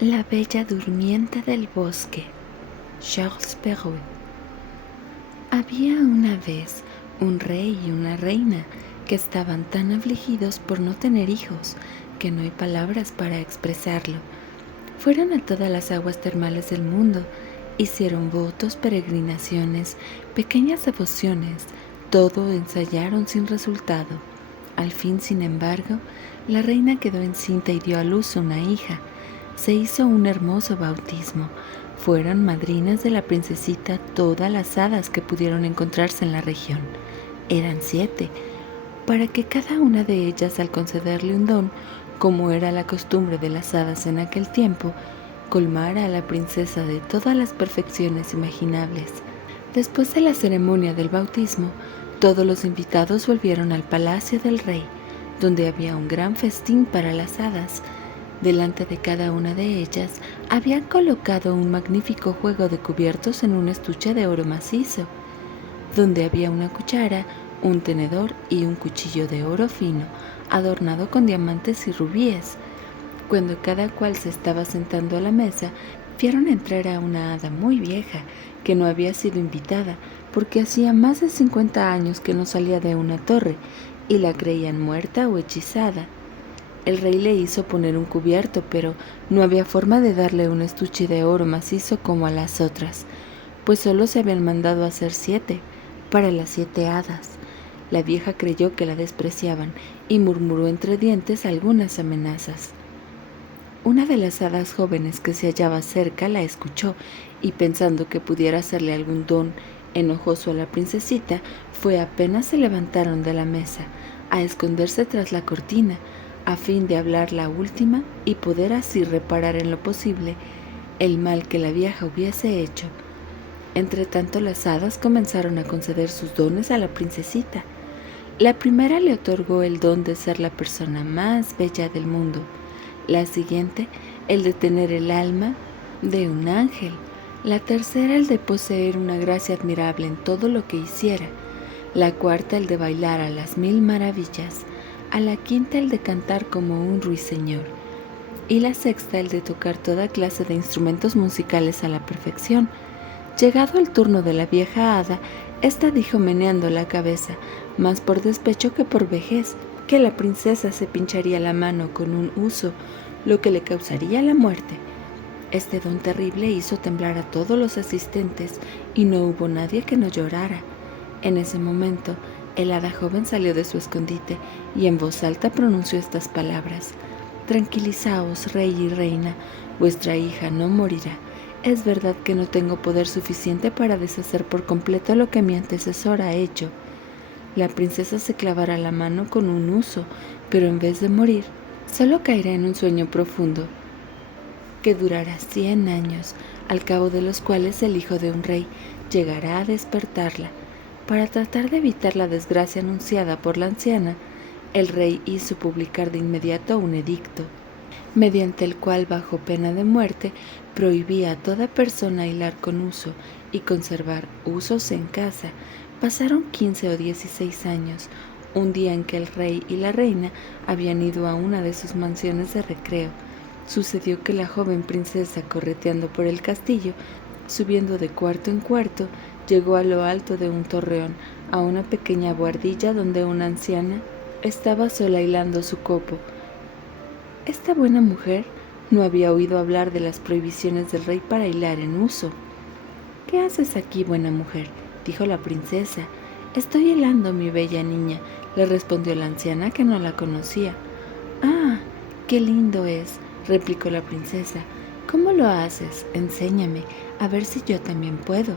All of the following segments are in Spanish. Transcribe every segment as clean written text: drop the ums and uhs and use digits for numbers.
La bella durmiente del bosque, Charles Perrault. Había una vez un rey y una reina que estaban tan afligidos por no tener hijos que no hay palabras para expresarlo. Fueron a todas las aguas termales del mundo, hicieron votos, peregrinaciones, pequeñas devociones, todo ensayaron sin resultado. Al fin, sin embargo, la reina quedó encinta y dio a luz una hija. Se hizo un hermoso bautismo. Fueron madrinas de la princesita todas las hadas que pudieron encontrarse en la región. Eran 7, para que cada una de ellas, al concederle un don, como era la costumbre de las hadas en aquel tiempo, colmara a la princesa de todas las perfecciones imaginables. Después de la ceremonia del bautismo, todos los invitados volvieron al palacio del rey, donde había un gran festín para las hadas. Delante de cada una de ellas habían colocado un magnífico juego de cubiertos en un estuche de oro macizo, donde había una cuchara, un tenedor y un cuchillo de oro fino, adornado con diamantes y rubíes. Cuando cada cual se estaba sentando a la mesa, vieron entrar a una hada muy vieja, que no había sido invitada, porque hacía más de 50 años que no salía de una torre, y la creían muerta o hechizada. El rey le hizo poner un cubierto, pero no había forma de darle un estuche de oro macizo como a las otras, pues solo se habían mandado hacer 7, para las 7 hadas. La vieja creyó que la despreciaban y murmuró entre dientes algunas amenazas. Una de las hadas jóvenes que se hallaba cerca la escuchó y, pensando que pudiera hacerle algún don enojoso a la princesita, fue apenas se levantaron de la mesa a esconderse tras la cortina, a fin de hablar la última y poder así reparar en lo posible el mal que la vieja hubiese hecho. Entretanto, las hadas comenzaron a conceder sus dones a la princesita. La primera le otorgó el don de ser la persona más bella del mundo, la siguiente el de tener el alma de un ángel, la tercera el de poseer una gracia admirable en todo lo que hiciera, la cuarta el de bailar a las 1000 maravillas, a la quinta el de cantar como un ruiseñor, y la sexta el de tocar toda clase de instrumentos musicales a la perfección. Llegado el turno de la vieja hada, ésta dijo meneando la cabeza, más por despecho que por vejez, que la princesa se pincharía la mano con un huso, lo que le causaría la muerte. Este don terrible hizo temblar a todos los asistentes y no hubo nadie que no llorara. En ese momento, el hada joven salió de su escondite y en voz alta pronunció estas palabras: «Tranquilizaos, rey y reina, vuestra hija no morirá. Es verdad que no tengo poder suficiente para deshacer por completo lo que mi antecesor ha hecho. La princesa se clavará la mano con un huso, pero en vez de morir, solo caerá en un sueño profundo, que durará 100 años, al cabo de los cuales el hijo de un rey llegará a despertarla. Para tratar de evitar la desgracia anunciada por la anciana, el rey hizo publicar de inmediato un edicto, mediante el cual, bajo pena de muerte, prohibía a toda persona hilar con huso y conservar husos en casa. Pasaron 15 o 16 años, un día en que el rey y la reina habían ido a una de sus mansiones de recreo. Sucedió que la joven princesa, correteando por el castillo, subiendo de cuarto en cuarto, llegó a lo alto de un torreón, a una pequeña buhardilla donde una anciana estaba sola hilando su copo. Esta buena mujer no había oído hablar de las prohibiciones del rey para hilar en huso. «¿Qué haces aquí, buena mujer?», dijo la princesa. «Estoy hilando, mi bella niña», le respondió la anciana, que no la conocía. «Ah, qué lindo es», replicó la princesa. «¿Cómo lo haces? Enséñame, a ver si yo también puedo».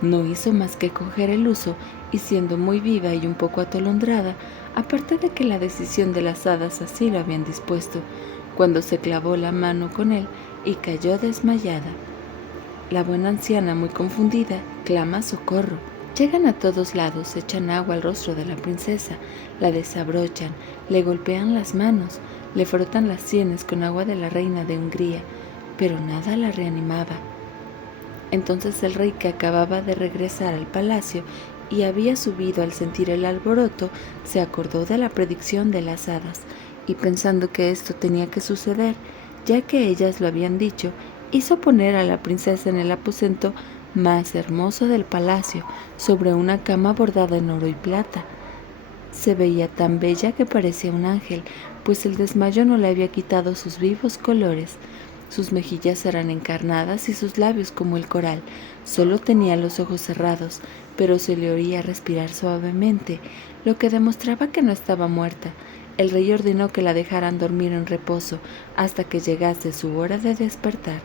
No hizo más que coger el huso y, siendo muy viva y un poco atolondrada, aparte de que la decisión de las hadas así lo habían dispuesto, cuando se clavó la mano con él y cayó desmayada. La buena anciana, muy confundida, clama socorro. Llegan a todos lados, echan agua al rostro de la princesa, la desabrochan, le golpean las manos, le frotan las sienes con agua de la reina de Hungría, pero nada la reanimaba. Entonces el rey, que acababa de regresar al palacio y había subido al sentir el alboroto, se acordó de la predicción de las hadas y, pensando que esto tenía que suceder, ya que ellas lo habían dicho, hizo poner a la princesa en el aposento más hermoso del palacio, sobre una cama bordada en oro y plata. Se veía tan bella que parecía un ángel, pues el desmayo no le había quitado sus vivos colores. Sus mejillas eran encarnadas y sus labios como el coral. Solo tenía los ojos cerrados, pero se le oía respirar suavemente, lo que demostraba que no estaba muerta. El rey ordenó que la dejaran dormir en reposo hasta que llegase su hora de despertar.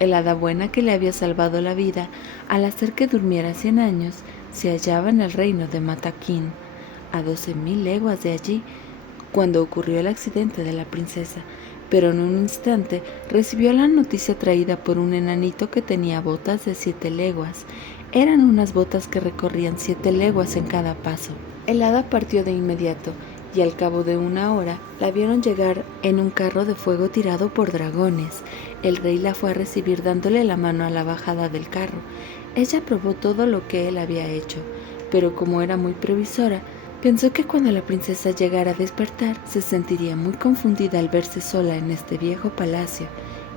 El hada buena que le había salvado la vida al hacer que durmiera 100 años se hallaba en el reino de Mataquín, a 12.000 leguas de allí, cuando ocurrió el accidente de la princesa, pero en un instante recibió la noticia traída por un enanito que tenía botas de 7 leguas. Eran unas botas que recorrían 7 leguas en cada paso. El hada partió de inmediato, y al cabo de 1 hora la vieron llegar en un carro de fuego tirado por dragones. El rey la fue a recibir dándole la mano a la bajada del carro. Ella probó todo lo que él había hecho, pero como era muy previsora, pensó que cuando la princesa llegara a despertar se sentiría muy confundida al verse sola en este viejo palacio.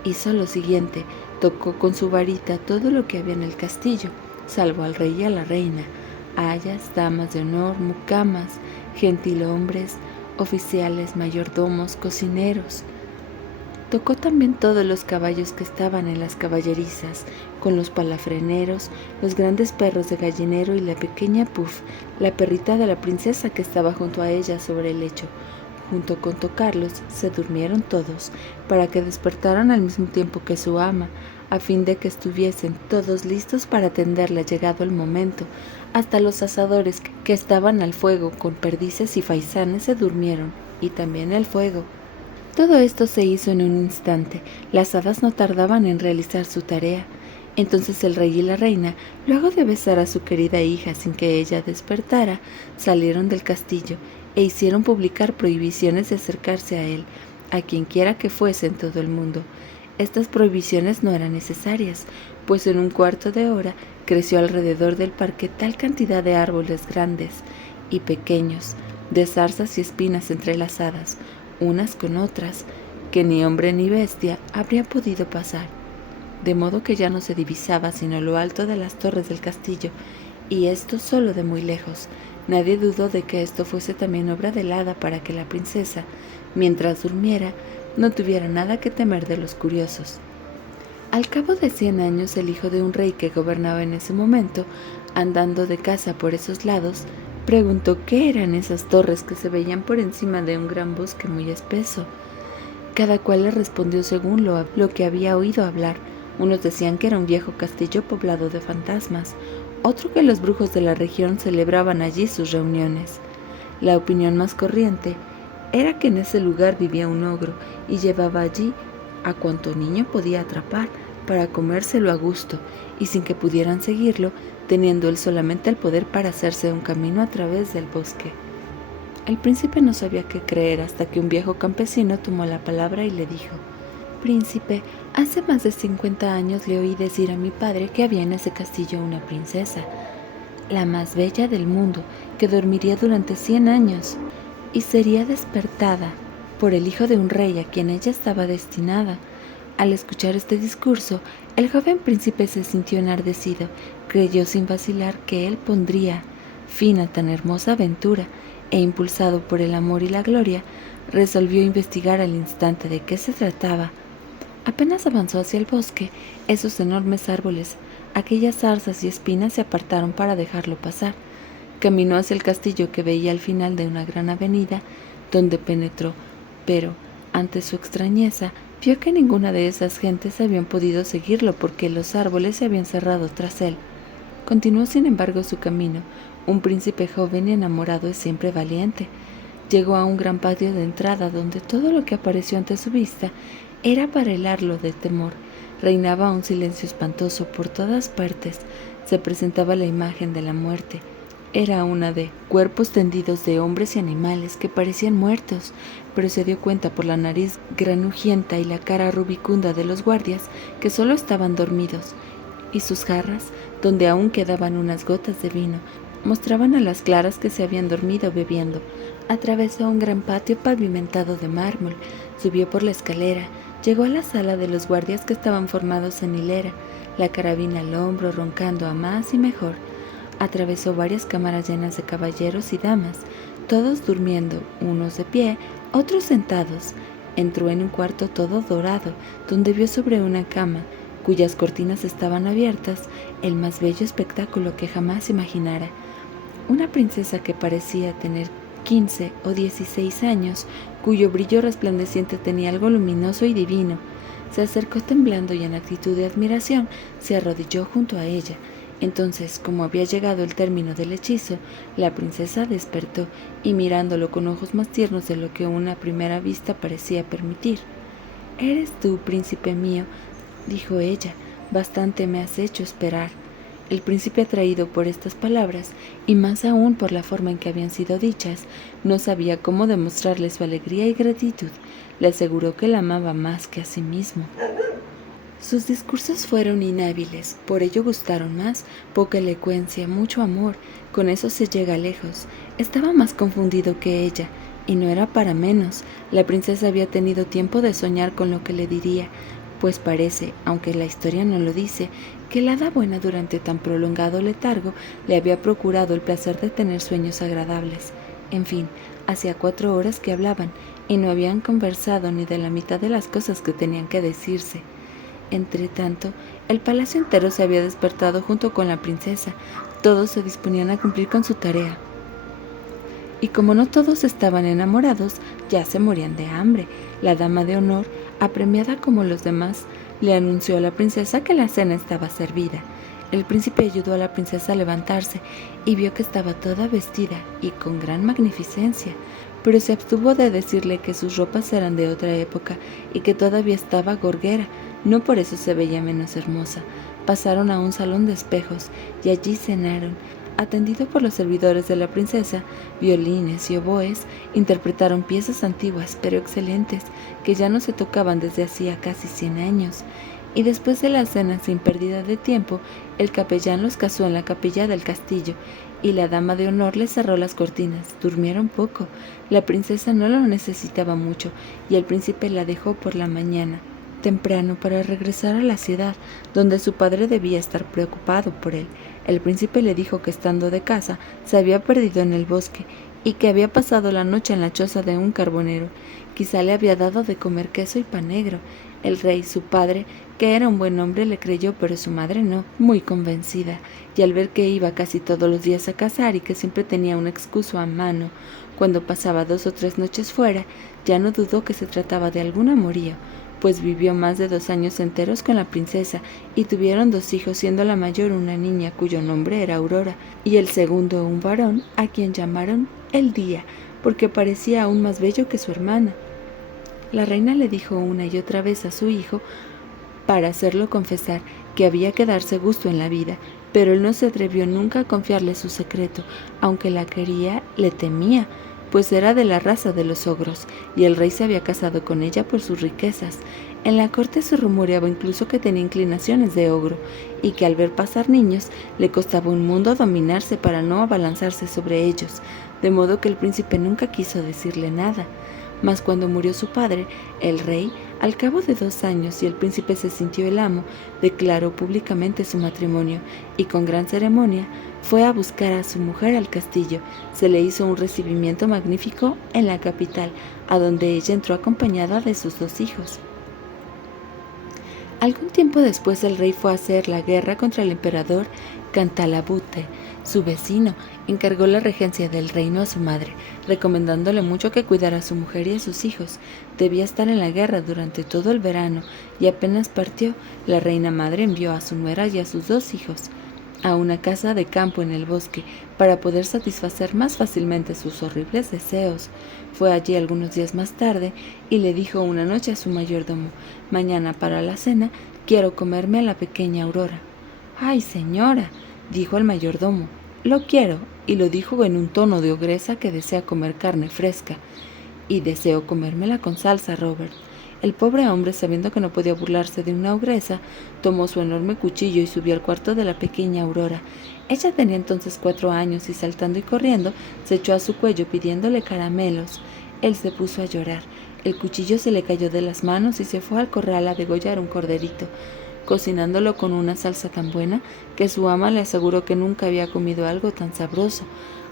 Hizo lo siguiente: tocó con su varita todo lo que había en el castillo, salvo al rey y a la reina, ayas, damas de honor, mucamas, gentilhombres, oficiales, mayordomos, cocineros. Tocó también todos los caballos que estaban en las caballerizas, con los palafreneros, los grandes perros de gallinero y la pequeña Puff, la perrita de la princesa que estaba junto a ella sobre el lecho. Junto con tocarlos, se durmieron todos, para que despertaran al mismo tiempo que su ama, a fin de que estuviesen todos listos para atenderle llegado el momento. Hasta los asadores que estaban al fuego con perdices y faisanes se durmieron, y también el fuego. Todo esto se hizo en un instante. Las hadas no tardaban en realizar su tarea. Entonces el rey y la reina, luego de besar a su querida hija sin que ella despertara, salieron del castillo e hicieron publicar prohibiciones de acercarse a él, a quienquiera que fuese en todo el mundo. Estas prohibiciones no eran necesarias, pues en un cuarto de hora creció alrededor del parque tal cantidad de árboles grandes y pequeños, de zarzas y espinas entrelazadas, unas con otras, que ni hombre ni bestia habría podido pasar, de modo que ya no se divisaba sino lo alto de las torres del castillo, y esto solo de muy lejos. Nadie dudó de que esto fuese también obra del hada para que la princesa, mientras durmiera, no tuviera nada que temer de los curiosos. Al cabo de 100 años, el hijo de un rey que gobernaba en ese momento, andando de caza por esos lados, preguntó qué eran esas torres que se veían por encima de un gran bosque muy espeso. Cada cual le respondió según lo que había oído hablar. Unos decían que era un viejo castillo poblado de fantasmas, otro que los brujos de la región celebraban allí sus reuniones. La opinión más corriente era que en ese lugar vivía un ogro y llevaba allí a cuanto niño podía atrapar para comérselo a gusto y sin que pudieran seguirlo, teniendo él solamente el poder para hacerse un camino a través del bosque. El príncipe no sabía qué creer hasta que un viejo campesino tomó la palabra y le dijo: «Príncipe, hace más de 50 años le oí decir a mi padre que había en ese castillo una princesa, la más bella del mundo, que dormiría durante 100 años y sería despertada por el hijo de un rey a quien ella estaba destinada». Al escuchar este discurso, el joven príncipe se sintió enardecido. Creyó sin vacilar que él pondría fin a tan hermosa aventura e, impulsado por el amor y la gloria, resolvió investigar al instante de qué se trataba. Apenas avanzó hacia el bosque, esos enormes árboles, aquellas zarzas y espinas se apartaron para dejarlo pasar. Caminó hacia el castillo que veía al final de una gran avenida, donde penetró, pero, ante su extrañeza, vio que ninguna de esas gentes habían podido seguirlo porque los árboles se habían cerrado tras él. Continuó sin embargo su camino. Un príncipe joven y enamorado es siempre valiente. Llegó a un gran patio de entrada donde todo lo que apareció ante su vista era para helarlo de temor. Reinaba un silencio espantoso por todas partes. Se presentaba la imagen de la muerte. Era una de cuerpos tendidos de hombres y animales que parecían muertos, pero se dio cuenta por la nariz granujienta y la cara rubicunda de los guardias que solo estaban dormidos, y sus jarras, donde aún quedaban unas gotas de vino, mostraban a las claras que se habían dormido bebiendo. Atravesó un gran patio pavimentado de mármol, subió por la escalera, Llegó a la sala de los guardias que estaban formados en hilera, la carabina al hombro, roncando a más y mejor. Atravesó varias cámaras llenas de caballeros y damas, todos durmiendo, unos de pie, otros sentados. Entró en un cuarto todo dorado, donde vio sobre una cama, cuyas cortinas estaban abiertas, el más bello espectáculo que jamás imaginara. Una princesa que parecía tener 15 o 16 años, cuyo brillo resplandeciente tenía algo luminoso y divino. Se acercó temblando y en actitud de admiración se arrodilló junto a ella. Entonces, como había llegado el término del hechizo, la princesa despertó y mirándolo con ojos más tiernos de lo que una primera vista parecía permitir. «¿Eres tú, príncipe mío?», dijo ella, «bastante me has hecho esperar». El príncipe, atraído por estas palabras, y más aún por la forma en que habían sido dichas, no sabía cómo demostrarle su alegría y gratitud. Le aseguró que la amaba más que a sí mismo. Sus discursos fueron inhábiles, por ello gustaron más, poca elocuencia, mucho amor, con eso se llega lejos. Estaba más confundido que ella, y no era para menos. La princesa había tenido tiempo de soñar con lo que le diría, pues parece, aunque la historia no lo dice, que la hada buena durante tan prolongado letargo le había procurado el placer de tener sueños agradables. En fin, hacía 4 horas que hablaban, y no habían conversado ni de la mitad de las cosas que tenían que decirse. Entretanto, el palacio entero se había despertado junto con la princesa. Todos se disponían a cumplir con su tarea. Y como no todos estaban enamorados, ya se morían de hambre. La dama de honor, apremiada como los demás, le anunció a la princesa que la cena estaba servida. El príncipe ayudó a la princesa a levantarse y vio que estaba toda vestida y con gran magnificencia, pero se abstuvo de decirle que sus ropas eran de otra época y que todavía estaba gorguera. No por eso se veía menos hermosa. Pasaron a un salón de espejos y allí cenaron. Atendido por los servidores de la princesa, violines y oboes interpretaron piezas antiguas pero excelentes que ya no se tocaban desde hacía casi 100 años. Y después de la cena, sin pérdida de tiempo, el capellán los casó en la capilla del castillo y la dama de honor les cerró las cortinas. Durmieron poco. La princesa no lo necesitaba mucho y el príncipe la dejó por la mañana temprano para regresar a la ciudad, donde su padre debía estar preocupado por él. El príncipe le dijo que estando de casa se había perdido en el bosque y que había pasado la noche en la choza de un carbonero. Quizá le había dado de comer queso y pan negro. El rey, su padre, que era un buen hombre, le creyó, pero su madre no, muy convencida, y al ver que iba casi todos los días a cazar y que siempre tenía un excuso a mano cuando pasaba 2 o 3 noches fuera, ya no dudó que se trataba de algún amorío, pues vivió más de 2 años enteros con la princesa y tuvieron 2 hijos, siendo la mayor una niña cuyo nombre era Aurora y el segundo un varón a quien llamaron El Día, porque parecía aún más bello que su hermana. La reina le dijo una y otra vez a su hijo, para hacerlo confesar, que había que darse gusto en la vida, pero él no se atrevió nunca a confiarle su secreto, aunque la quería, le temía, pues era de la raza de los ogros, y el rey se había casado con ella por sus riquezas. En la corte se rumoreaba incluso que tenía inclinaciones de ogro, y que al ver pasar niños le costaba un mundo dominarse para no abalanzarse sobre ellos, de modo que el príncipe nunca quiso decirle nada. Mas cuando murió su padre, el rey, al cabo de 2 años y el príncipe se sintió el amo, declaró públicamente su matrimonio y con gran ceremonia fue a buscar a su mujer al castillo. Se le hizo un recibimiento magnífico en la capital, a donde ella entró acompañada de sus 2 hijos. Algún tiempo después el rey fue a hacer la guerra contra el emperador Cantalabute. Su vecino encargó la regencia del reino a su madre, recomendándole mucho que cuidara a su mujer y a sus hijos. Debía estar en la guerra durante todo el verano y apenas partió, la reina madre envió a su nuera y a sus 2 hijos a una casa de campo en el bosque para poder satisfacer más fácilmente sus horribles deseos. Fue allí algunos días más tarde y le dijo una noche a su mayordomo: «Mañana para la cena quiero comerme a la pequeña Aurora». «¡Ay, señora!», dijo el mayordomo, «lo quiero», y lo dijo en un tono de ogresa que desea comer carne fresca. «Y deseo comérmela con salsa, Robert». El pobre hombre, sabiendo que no podía burlarse de una ogresa, tomó su enorme cuchillo y subió al cuarto de la pequeña Aurora. Ella tenía entonces 4 años y saltando y corriendo se echó a su cuello pidiéndole caramelos. Él se puso a llorar. El cuchillo se le cayó de las manos y se fue al corral a degollar un corderito, cocinándolo con una salsa tan buena que su ama le aseguró que nunca había comido algo tan sabroso.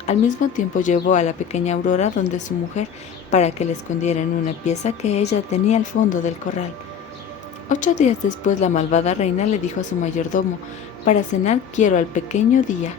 Al mismo tiempo llevó a la pequeña Aurora donde su mujer para que la escondiera en una pieza que ella tenía al fondo del corral. 8 días después la malvada reina le dijo a su mayordomo: «Para cenar quiero al pequeño Día».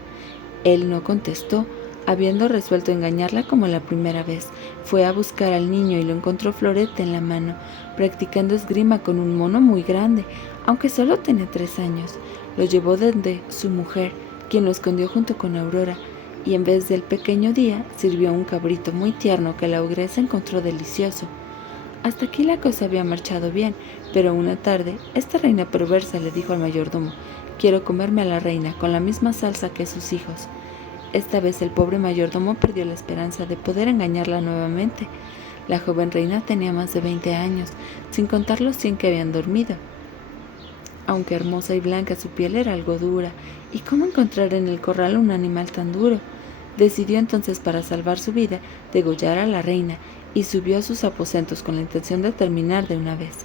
Él no contestó. Habiendo resuelto engañarla como la primera vez, fue a buscar al niño y lo encontró florete en la mano, practicando esgrima con un mono muy grande, aunque solo tenía 3 años. Lo llevó donde su mujer, quien lo escondió junto con Aurora, y en vez del pequeño Día, sirvió un cabrito muy tierno que la ogresa encontró delicioso. Hasta aquí la cosa había marchado bien, pero una tarde, esta reina perversa le dijo al mayordomo: «Quiero comerme a la reina con la misma salsa que sus hijos». Esta vez el pobre mayordomo perdió la esperanza de poder engañarla nuevamente. La joven reina tenía más de 20 años, sin contar los 100 que habían dormido. Aunque hermosa y blanca, su piel era algo dura. ¿Y cómo encontrar en el corral un animal tan duro? Decidió entonces, para salvar su vida, degollar a la reina y subió a sus aposentos con la intención de terminar de una vez.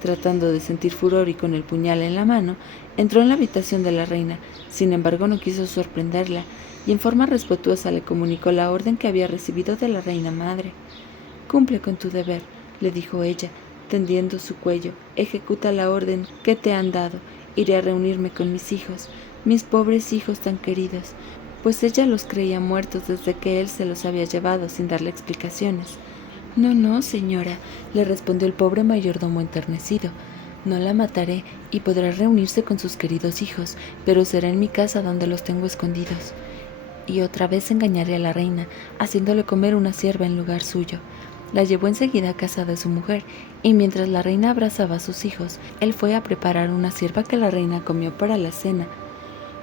Tratando de sentir furor y con el puñal en la mano, entró en la habitación de la reina. Sin embargo, no quiso sorprenderla y en forma respetuosa le comunicó la orden que había recibido de la reina madre. «Cumple con tu deber», le dijo ella, tendiendo su cuello. «Ejecuta la orden que te han dado. Iré a reunirme con mis hijos, mis pobres hijos tan queridos», pues ella los creía muertos desde que él se los había llevado sin darle explicaciones. «No, no, señora», le respondió el pobre mayordomo enternecido. «No la mataré y podrá reunirse con sus queridos hijos, pero será en mi casa donde los tengo escondidos». Y otra vez engañaré a la reina, haciéndole comer una cierva en lugar suyo. La llevó enseguida a casa de su mujer, y mientras la reina abrazaba a sus hijos, él fue a preparar una cierva que la reina comió para la cena,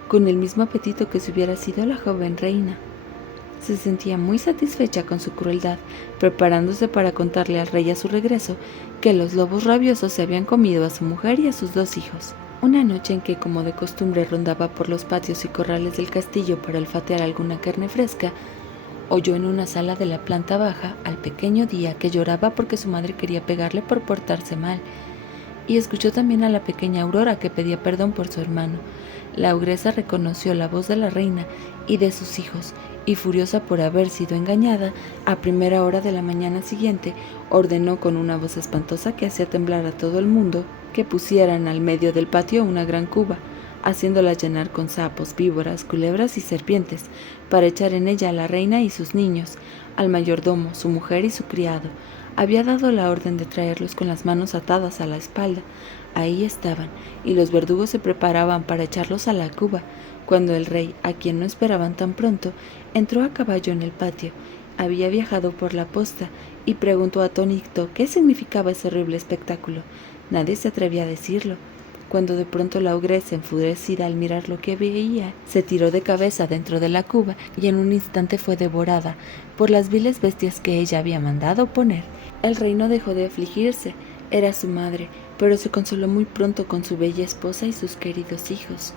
con el mismo apetito que si hubiera sido la joven reina. Se sentía muy satisfecha con su crueldad, preparándose para contarle al rey a su regreso que los lobos rabiosos se habían comido a su mujer y a sus 2 hijos. Una noche en que, como de costumbre, rondaba por los patios y corrales del castillo para olfatear alguna carne fresca, oyó en una sala de la planta baja al pequeño Día, que lloraba porque su madre quería pegarle por portarse mal, y escuchó también a la pequeña Aurora, que pedía perdón por su hermano. La ogresa reconoció la voz de la reina y de sus hijos, y furiosa por haber sido engañada, a primera hora de la mañana siguiente ordenó con una voz espantosa que hacía temblar a todo el mundo que pusieran al medio del patio una gran cuba, haciéndola llenar con sapos, víboras, culebras y serpientes, para echar en ella a la reina y sus niños, al mayordomo, su mujer y su criado. Había dado la orden de traerlos con las manos atadas a la espalda. Ahí estaban, y los verdugos se preparaban para echarlos a la cuba, cuando el rey, a quien no esperaban tan pronto, entró a caballo en el patio. Había viajado por la posta y preguntó atónito qué significaba ese horrible espectáculo. Nadie se atrevía a decirlo, cuando de pronto la ogresa, enfurecida al mirar lo que veía, se tiró de cabeza dentro de la cuba y en un instante fue devorada por las viles bestias que ella había mandado poner. El rey no dejó de afligirse. Era su madre, pero se consoló muy pronto con su bella esposa y sus queridos hijos.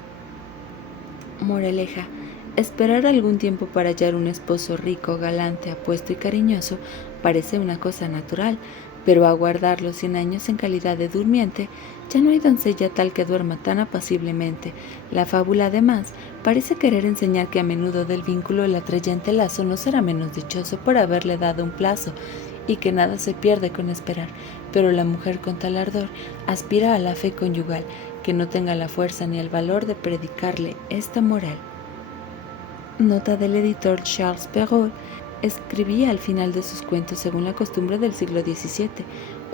Moraleja: esperar algún tiempo para hallar un esposo rico, galante, apuesto y cariñoso parece una cosa natural, pero aguardar los 100 años en calidad de durmiente, ya no hay doncella tal que duerma tan apaciblemente. La fábula, además, parece querer enseñar que a menudo del vínculo el atrayente lazo no será menos dichoso por haberle dado un plazo, y que nada se pierde con esperar, pero la mujer con tal ardor aspira a la fe conyugal, que no tenga la fuerza ni el valor de predicarle esta moral. Nota del editor Charles Perrault. Escribía al final de sus cuentos según la costumbre del siglo XVII,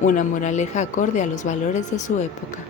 una moraleja acorde a los valores de su época.